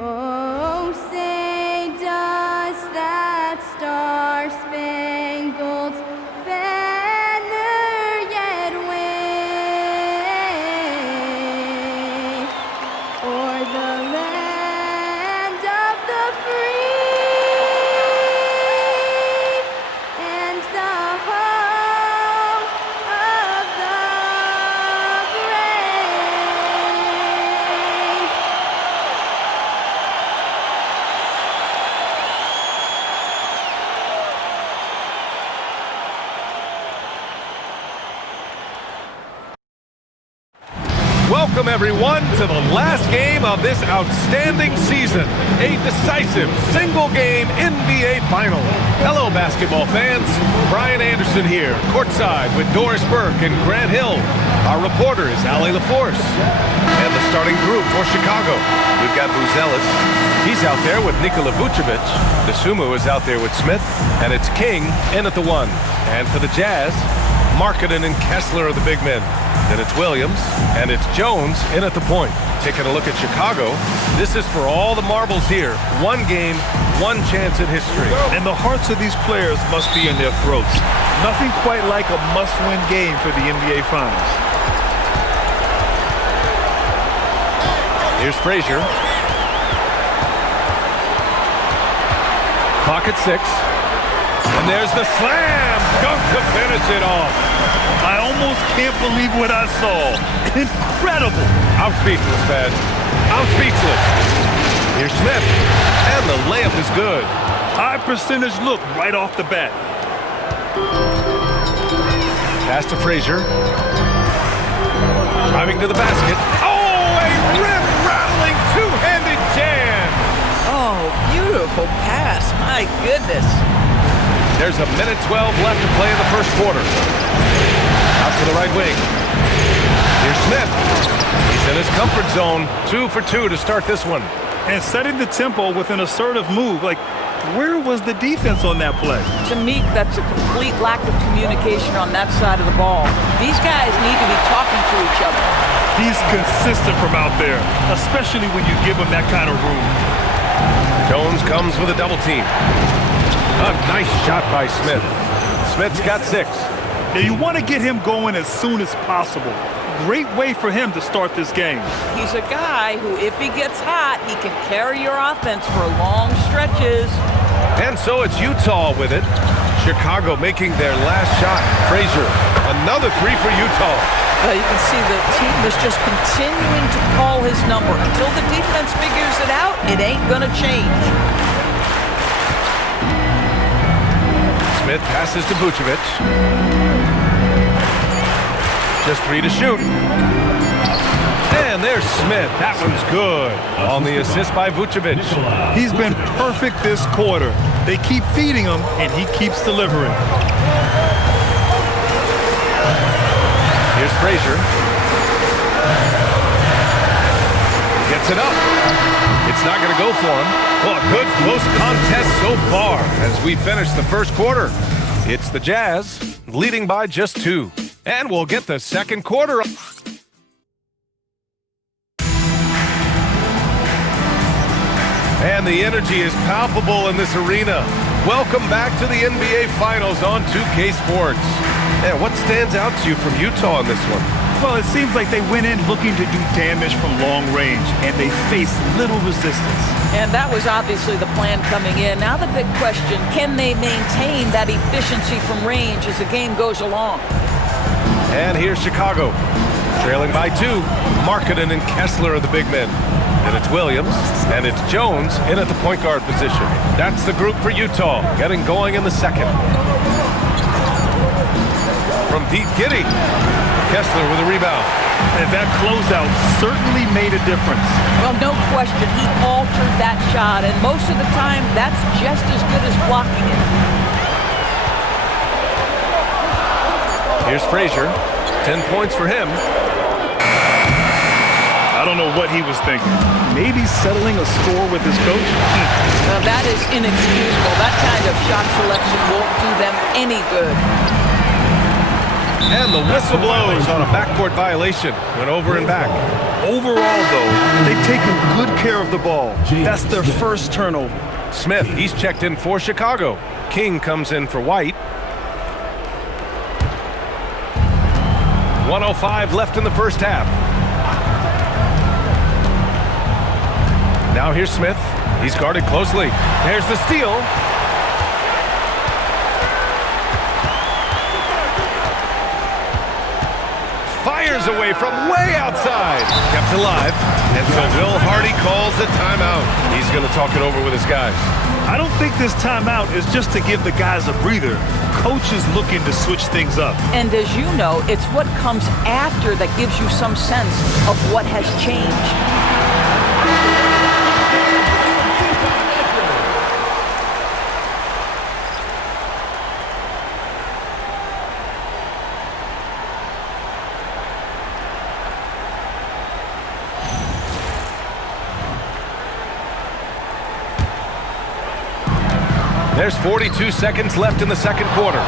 Oh, say does that star-spangled banner yet wave o'er the land of the free and the home of the brave? Welcome, everyone, to the last game of this outstanding season. A decisive, single-game NBA Final. Hello, basketball fans. Brian Anderson here, courtside with Doris Burke and Grant Hill. Our reporter is Ali LaForce. And the starting group for Chicago. We've got Buzelis. He's out there with Nikola Vucevic. Dosunmu is out there with Smith. And it's King in at the 1. And for the Jazz, Markkanen and Kessler are the big men. Then it's Williams, and it's Jones in at the point. Taking a look at Chicago, this is for all the marbles here. One game, one chance at history. And the hearts of these players must be in their throats. Nothing quite like a must-win game for the NBA Finals. Here's Frazier. Clock at 6. And there's the slam dunk to finish it off. I almost can't believe what I saw. Incredible. I'm speechless, man. I'm speechless. Here's Smith. And the layup is good. High percentage look right off the bat. Pass to Frazier. Driving to the basket. Oh, a rim-rattling two-handed jam. Oh, beautiful pass. My goodness. There's a minute 12 left to play in the first quarter. Out to the right wing. Here's Smith. He's in his comfort zone. 2 for 2 to start this one. And setting the tempo with an assertive move. Like, where was the defense on that play? To me, that's a complete lack of communication on that side of the ball. These guys need to be talking to each other. He's consistent from out there, especially when you give him that kind of room. Jones comes with a double team. A nice shot by Smith. Smith's got 6. Now you want to get him going as soon as possible. Great way for him to start this game. He's a guy who, if he gets hot, he can carry your offense for long stretches. And so it's Utah with it. Chicago making their last shot. Frazier, another 3 for Utah. You can see the team is just continuing to call his number. Until the defense figures it out, it ain't going to change. Smith passes to Vucevic. Just 3 to shoot. And there's Smith. That one's good. On the assist by Vucevic. He's been perfect this quarter. They keep feeding him, and he keeps delivering. Here's Frazier. Gets it up. It's not going to go for him. Well, a good close contest so far as we finish the first quarter. It's the Jazz leading by just 2. And we'll get the second quarter. And the energy is palpable in this arena. Welcome back to the NBA Finals on 2K Sports. And what stands out to you from Utah in this one? Well, it seems like they went in looking to do damage from long range, and they faced little resistance. And that was obviously the plan coming in. Now the big question, can they maintain that efficiency from range as the game goes along? And here's Chicago, trailing by 2. Markkanen and Kessler are the big men. And it's Williams, and it's Jones in at the point guard position. That's the group for Utah, getting going in the second. From deep, Giddey. Kessler with a rebound. And that closeout certainly made a difference. Well, no question, he altered that shot, and most of the time, that's just as good as blocking it. Here's Frazier. 10 points for him. I don't know what he was thinking. Maybe settling a score with his coach? Now, that is inexcusable. That kind of shot selection won't do them any good. And the whistle blows on a backcourt violation. Went over and back. Overall, though, they've taken good care of the ball. That's their first turnover. Smith, he's checked in for Chicago. King comes in for White. 1:05 left in the first half. Now here's Smith. He's guarded closely. There's the steal. Fires away from way outside. Kept alive. And so Will Hardy calls the timeout. He's going to talk it over with his guys. I don't think this timeout is just to give the guys a breather. Coach is looking to switch things up. And as you know, it's what comes after that gives you some sense of what has changed. There's 42 seconds left in the second quarter.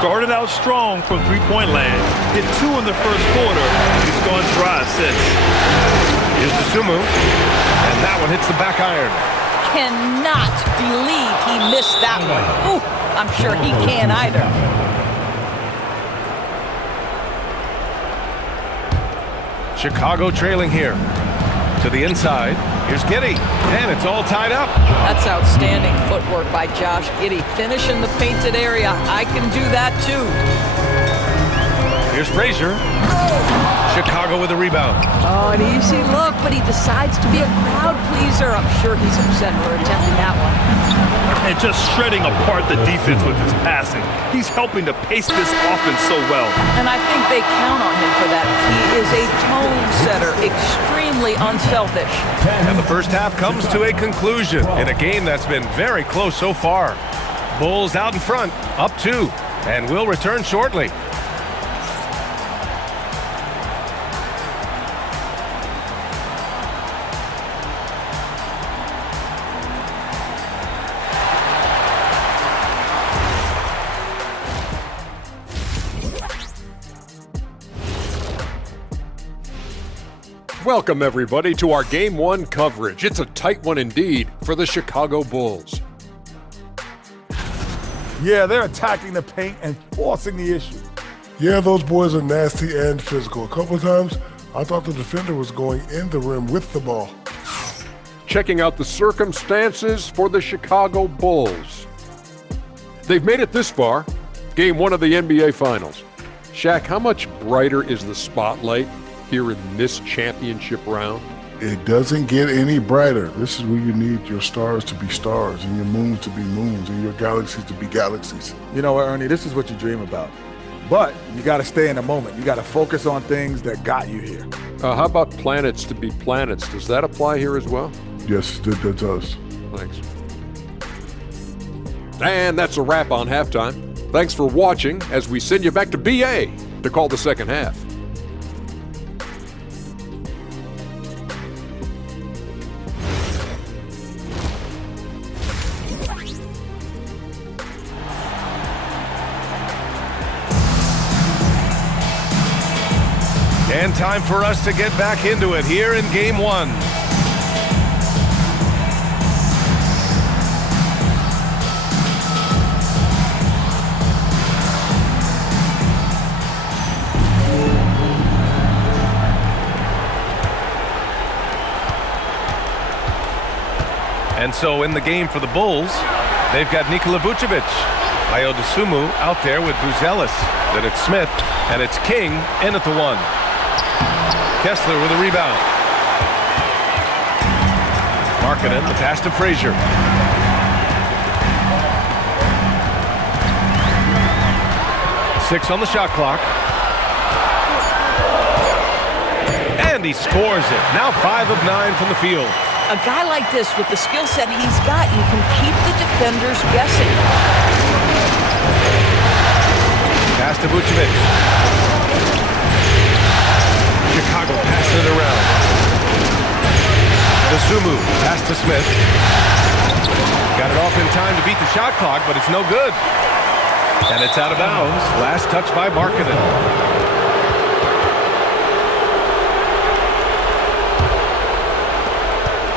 Started out strong from three-point land. Hit 2 in the first quarter. He's gone dry since. Here's Dosunmu. And that one hits the back iron. Cannot believe he missed that one. Ooh, I'm sure he can't either. Chicago trailing here. To the inside. Here's Giddey. And it's all tied up. That's outstanding footwork by Josh Giddey. Finish in the painted area. I can do that too. Here's Frazier. Chicago with a rebound. Oh, an easy look, but he decides to be a crowd pleaser. I'm sure he's upset for attempting that one. And just shredding apart the defense with his passing. He's helping to pace this offense so well. And I think they count on him for that. He is a tone setter, extremely unselfish. And the first half comes to a conclusion in a game that's been very close so far. Bulls out in front, up 2, and will return shortly. Welcome, everybody, to our Game 1 coverage. It's a tight one indeed for the Chicago Bulls. Yeah, they're attacking the paint and forcing the issue. Yeah, those boys are nasty and physical. A couple of times, I thought the defender was going in the rim with the ball. Checking out the circumstances for the Chicago Bulls. They've made it this far, Game 1 of the NBA Finals. Shaq, how much brighter is the spotlight here in this championship round? It doesn't get any brighter. This is where you need your stars to be stars and your moons to be moons and your galaxies to be galaxies. You know what, Ernie, this is what you dream about. But you got to stay in the moment. You got to focus on things that got you here. How about planets to be planets? Does that apply here as well? Yes, that does. Thanks. And that's a wrap on halftime. Thanks for watching as we send you back to BA to call the second half. And time for us to get back into it here in Game 1. And so in the game for the Bulls, they've got Nikola Vucevic. Ayo Dosunmu out there with Buzelis. Then it's Smith, and it's King in at the 1. Kessler with a rebound. Markkanen, the pass to Frazier. Six on the shot clock. And he scores it. Now 5 of 9 from the field. A guy like this, with the skill set he's got, you can keep the defenders guessing. Pass to Vucevic. Chicago passing it around. Dosunmu, pass to Smith. Got it off in time to beat the shot clock, but it's no good. And it's out of bounds. Last touch by Markkanen.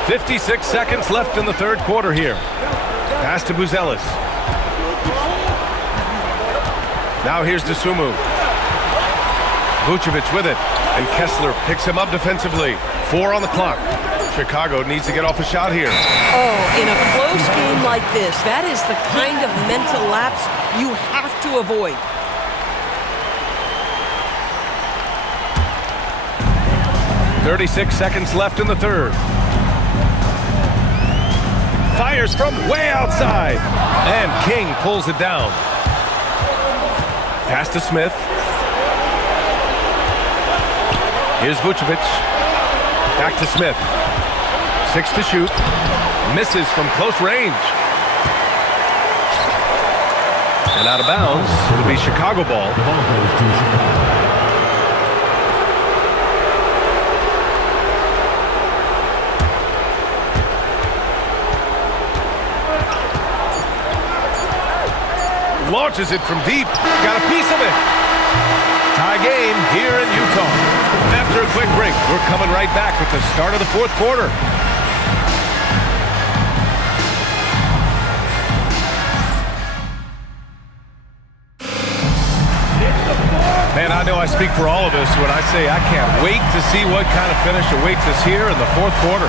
56 seconds left in the third quarter here. Pass to Buzelis. Now here's Dosunmu. Vucevic with it, and Kessler picks him up defensively. 4 on the clock. Chicago needs to get off a shot here. Oh, in a close game like this, that is the kind of mental lapse you have to avoid. .36 seconds left in the third. Fires from way outside, and King pulls it down. Pass to Smith. Here's Vucevic. Back to Smith. 6 to shoot. Misses from close range. And out of bounds. It'll be Chicago ball. Launches it from deep. Got a piece of it. Tie game here in Utah. After a quick break, we're coming right back with the start of the fourth quarter. Man, I know I speak for all of us when I say I can't wait to see what kind of finish awaits us here in the fourth quarter.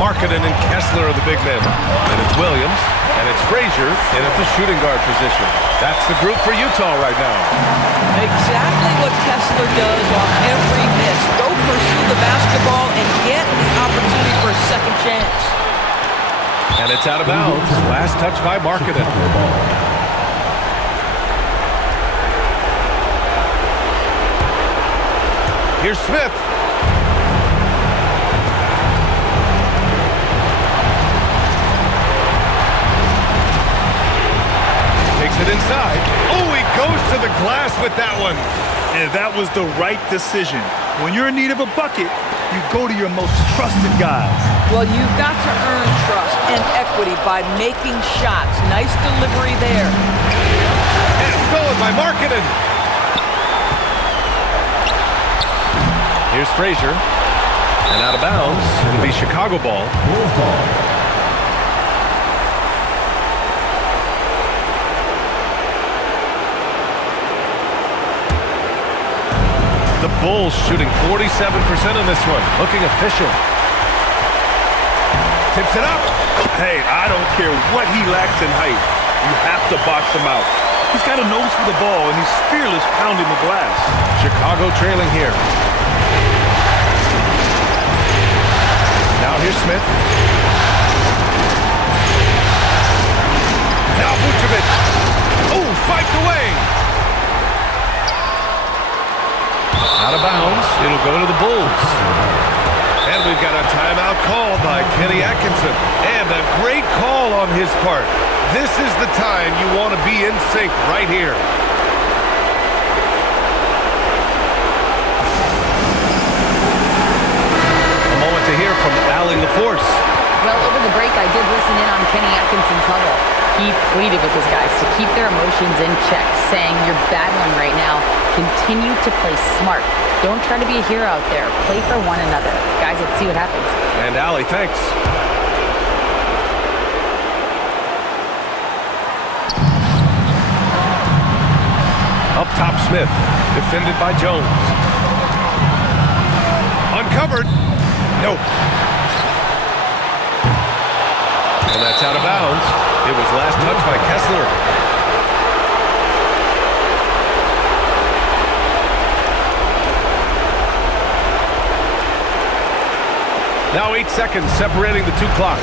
Markkanen and Kessler are the big men. And it's Williams, and it's Frazier in at the shooting guard position. That's the group for Utah right now. Exactly what Kessler does on every miss. Go pursue the basketball and get the opportunity for a second chance. And it's out of bounds. Last touch by Markkanen. Here's Smith. Takes it inside. Oh, he goes to the glass with that one. And that was the right decision. When you're in need of a bucket, you go to your most trusted guys. Well, you've got to earn trust and equity by making shots. Nice delivery there. And stolen by Markkanen. Here's Frazier. And out of bounds. It'll be Chicago ball. The Bulls shooting 47% in this one. Looking official. Tips it up. Hey, I don't care what he lacks in height. You have to box him out. He's got a nose for the ball, and he's fearless pounding the glass. Chicago trailing here. Now here's Smith. Now Vucevic. Oh, swiped away. Out of bounds. It'll go to the Bulls. And we've got a timeout call by Kenny Atkinson. And a great call on his part. This is the time you want to be in sync right here. A moment to hear from Allie LaForce. Well, over the break, I did listen in on Kenny Atkinson's huddle. He pleaded with his guys to keep their emotions in check, saying, "You're battling right now. Continue to play smart. Don't try to be a hero out there. Play for one another." Guys, let's see what happens. And Allie, thanks. Up top, Smith. Defended by Jones. Uncovered. Nope. And that's out of bounds. It was last touched by Kessler. Now 8 seconds separating the two clocks.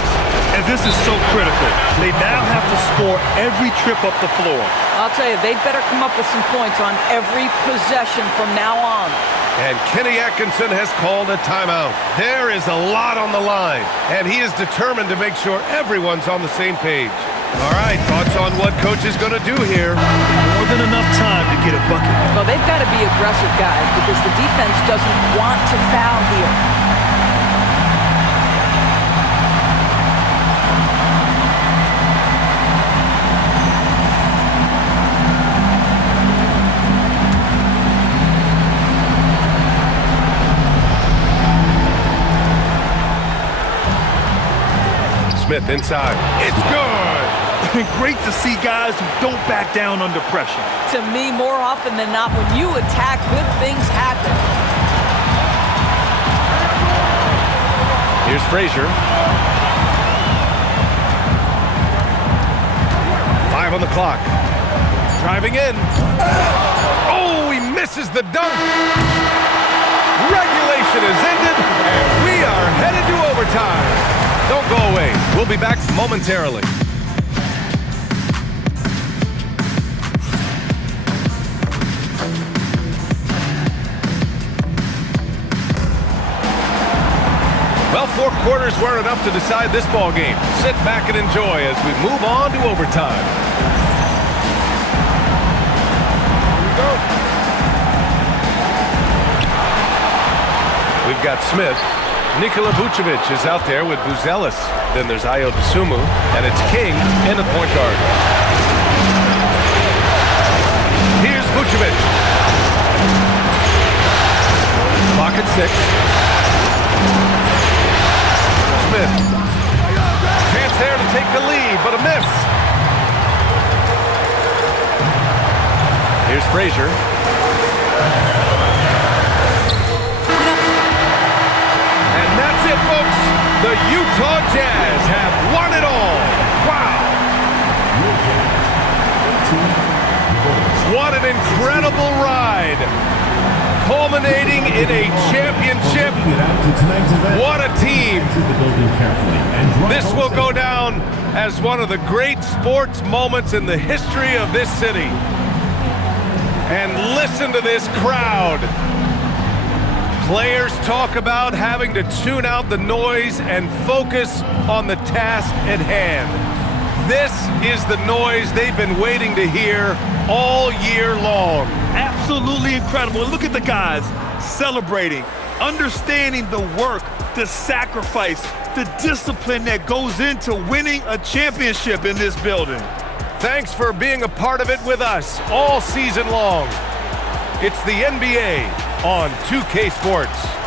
And this is so critical. They now have to score every trip up the floor. I'll tell you, they'd better come up with some points on every possession from now on. And Kenny Atkinson has called a timeout. There is a lot on the line, and he is determined to make sure everyone's on the same page. All right, thoughts on what coach is going to do here? More than enough time to get a bucket. Well, they've got to be aggressive, guys, because the defense doesn't want to foul here. Smith inside. It's good! Great to see guys who don't back down under pressure. To me, more often than not, when you attack, good things happen. Here's Frazier. 5 on the clock. Driving in. Oh, he misses the dunk. Regulation is ended, and we are headed to overtime. Don't go away. We'll be back momentarily. Well, 4 quarters weren't enough to decide this ball game. Sit back and enjoy as we move on to overtime. Here we go. We've got Smith. Nikola Vucevic is out there with Buzelis. Then there's Ayo Dosunmu, and it's King in the point guard. Here's Vucevic. Clock at 6. Smith. Chance there to take the lead, but a miss. Here's Frazier. And that's it, folks. The Utah Jazz have won it all. Wow. What an incredible ride. Culminating in a championship. What a team. This will go down as one of the great sports moments in the history of this city. And listen to this crowd. Players talk about having to tune out the noise and focus on the task at hand. This is the noise they've been waiting to hear all year long. Absolutely incredible. Look at the guys celebrating, understanding the work, the sacrifice, the discipline that goes into winning a championship in this building. Thanks for being a part of it with us all season long. It's the NBA on 2K Sports.